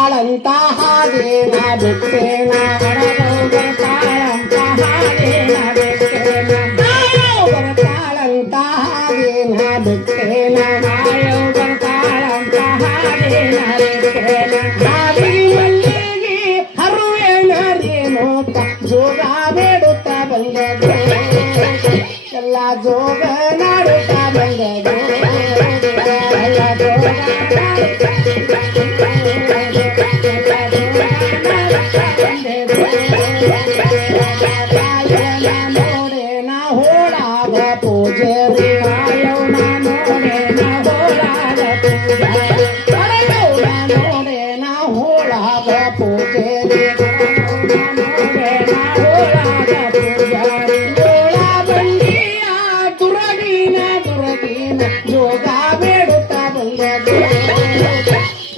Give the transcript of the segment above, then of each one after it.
ಬರ್ತಾಳಂತ ಹಾದೇನ ಬಿಟ್ಟೇನ ಬರ್ತಾಳಂತ ಹಾದೇನ ಬಿಟ್ಟೇನ ಬರ್ತಾಳಂತ ಹಾದೇನ ಬಿಟ್ಟೇನ ಬರ್ತಾಳಂತ ಹಾದೇನ ಬಿಟ್ಟೇನ ಬಾವಿ ಮಲ್ಲಿಗೆ ಹರುವೇನರೇನೋ ಜೋಗ ಬೇಡುತ್ತಾ ಬಂದದು ಎಲ್ಲ ಜೋಗ ನಾಡುತ್ತಾ ಬಂದದು ಎಲ್ಲ ಜೋಗ ನೋಡೇನ ಹೋಳಾಗ ಪೂಜಾರಿ ನೋಡೇನ ಹೋಳಾಗ ಪೂಜಾರಿ ನೋಡೇನ ಹೋಳಾಗ ಪೂಜಾರಿ ನೋಡೇನ ಹೋಳಾಗ ಪೂಜಾರಿ ಹೋಳ ಬಂಡಿಯ ದುರಗಿನ ದುರಗಿನ ಜೋಗ ಬೇಡುತ್ತಾ ಬಂದದು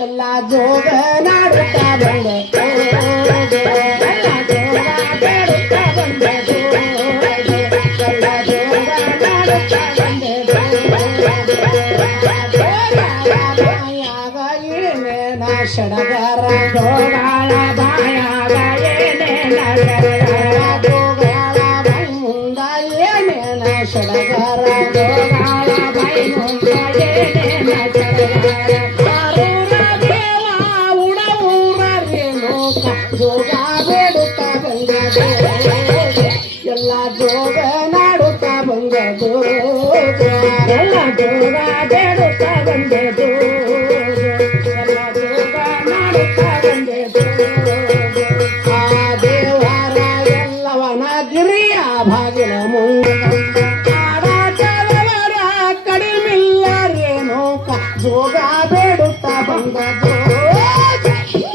ಎಲ್ಲ ಜೋಗ ನಾಡುತ್ತಾ ಬಂದದು ಶಡಗರ ಜೋಗಾಳ ಬಾಯಾಗ ಏನೇನ ಜೋಗಾಳ ಬೈ ಮುಂದ ಏನೇನ ಶಡಗರ ಜೋಗಾಳ ಬೈ ಮುಂದ ಏನೇನ ದೇವ ಉಡೂರ ರೇಣುಕ ಜೋಗ ಬೇಡುತ್ತಾ ಬಂದದು ಎಲ್ಲ ಜೋಗ ನಾಡುತ್ತಾ ಬಂದದು ಎಲ್ಲ ಜೋಗ ಬೇಡುತ್ತಾ ಬಂದದು ಭಾಗಿನ ಮುಂದೆ ಕಾಡಾಚಲವರ ಕಡಿಮಿಲ್ಲರೇನೋ ಜೋಗ ಬೇಡುತ್ತಾ ಬಂದದು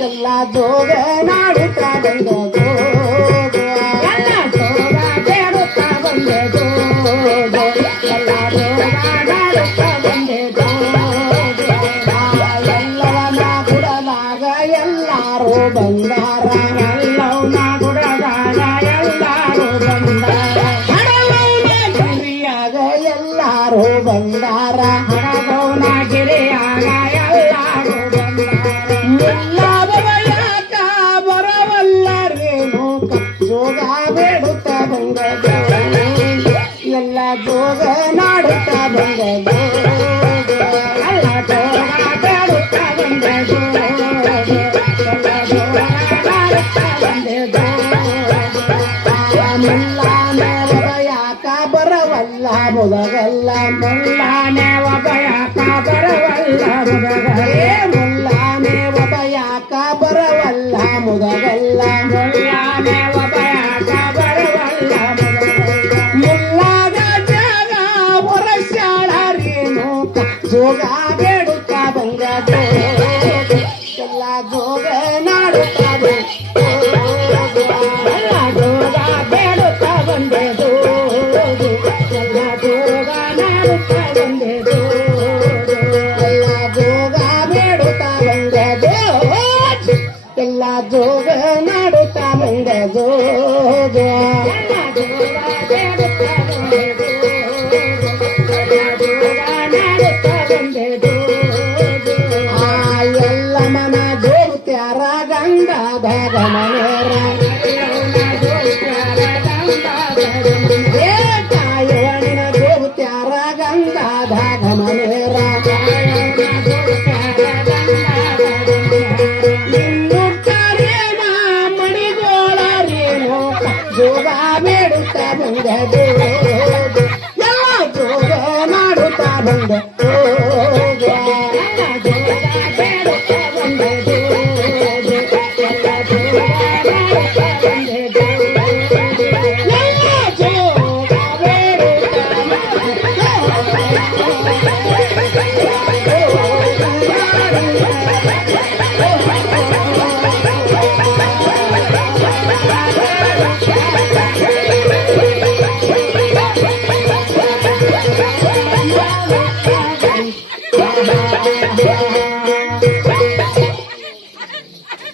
ಎಲ್ಲ ಜೋಗ ನಾಡುತ್ತಾ ಬಂದದು ಎಲ್ಲ ಜೋಗ ಬೇಡುತ್ತಾ ಬಂದದು ಎಲ್ಲ ಜೋಗ ನಾಡುತ್ತಾ ಬಂದದು ಎಲ್ಲವನ ಗುಡದಾಗ ಎಲ್ಲಾರು ಬಂದಾರ ಎಲ್ಲವನ ಗುಡದಾಗ ಎಲ್ಲಾರು ಬಂದಾರ ಹಡಗೌನಗಿರಿಯಾಗ ಎಲ್ಲಾರು ಬಂದಾರ ಹಡಗೌನಗಿರಿಯಾಗ ಎಲ್ಲಾರು ಬಂದಾರ ಮುಲ್ಲಾಬಯಾಕ ಬರವಲ್ಲ ರೇಣುಕ ಜೋಗ ಬೇಡುತ್ತಾ ಬಂದದು ಎಲ್ಲ ಜೋಗ ನಾಡುತ್ತಾ ಬಂದದು ಎಲ್ಲ ಜೋಗ ಬೇಡುತ್ತಾ ಬಂದದು ಎಲ್ಲ ಜೋಗ ನಾಡುತ್ತಾ ಬಂದದು ಮುಲ್ಲಾನೆ ಒಬಯಾಕ ಬರವಲ್ಲ ಮುದಗಲ್ಲ ಮುಲ್ಲಾನೆ ಒಬಯಾಕ ಬರವಲ್ಲ ಮುದಗಲ್ಲೇ ಮುಲ್ಲಾನೆ ಒಬಯಾಕ ಬರವಲ್ಲ ಮುದಗಲ್ಲ ಮುಲ್ಲಾನೆ ಒಬಯಾಕ ಬರವಲ್ಲ ಮುದಗಲ್ಲ ಮುಲ್ಲಾಗ ಜಾಗ ಹೊರಶಾಳ ರೇಣುಕ ಜೋಗ ಬೇಡುತ್ತಾ ಬಂದದು ಎಲ್ಲ ಜೋಗ ನಾಡುತ್ತಾ ಜೋಗ ಬೇಡುತ್ತಾ ಬಂದದು ಎಲ್ಲ ಜೋಗ ನಾಡುತ್ತಾ ಬಂದದು ಎಲ್ಲ ಜೋಗ ಬೇಡುತ್ತಾ ಬಂದದು ಎಲ್ಲ ಜೋಗ ನಾಡುತ್ತಾ ಬಂದದು ಎಲ್ಲ ಜೋಗ ಬೇಡುತ್ತಾ ಬಂದದು ಎಲ್ಲ ಜೋಗ ನಾಡುತ್ತಾ ಬಂದದು ಎಲ್ಲ ಮನ ಜೋತ್ಯಾರ ಗಂಗಾದಾಗ ಮನೇರ ಕಾಯಣಿನ ಜೋತ್ಯಾರ ಗಂಗಾದಾಗ ಮನೇರ ಇನ್ನು ಕರೇನ ಮಣಿಗೋಳ ರೇಣು ಜೋಗ ಬೇಡುತ್ತಾ ಬಂದದು ಎಲ್ಲ ಜೋಗ ಮಾಡುತ್ತಾ ಬಂದದು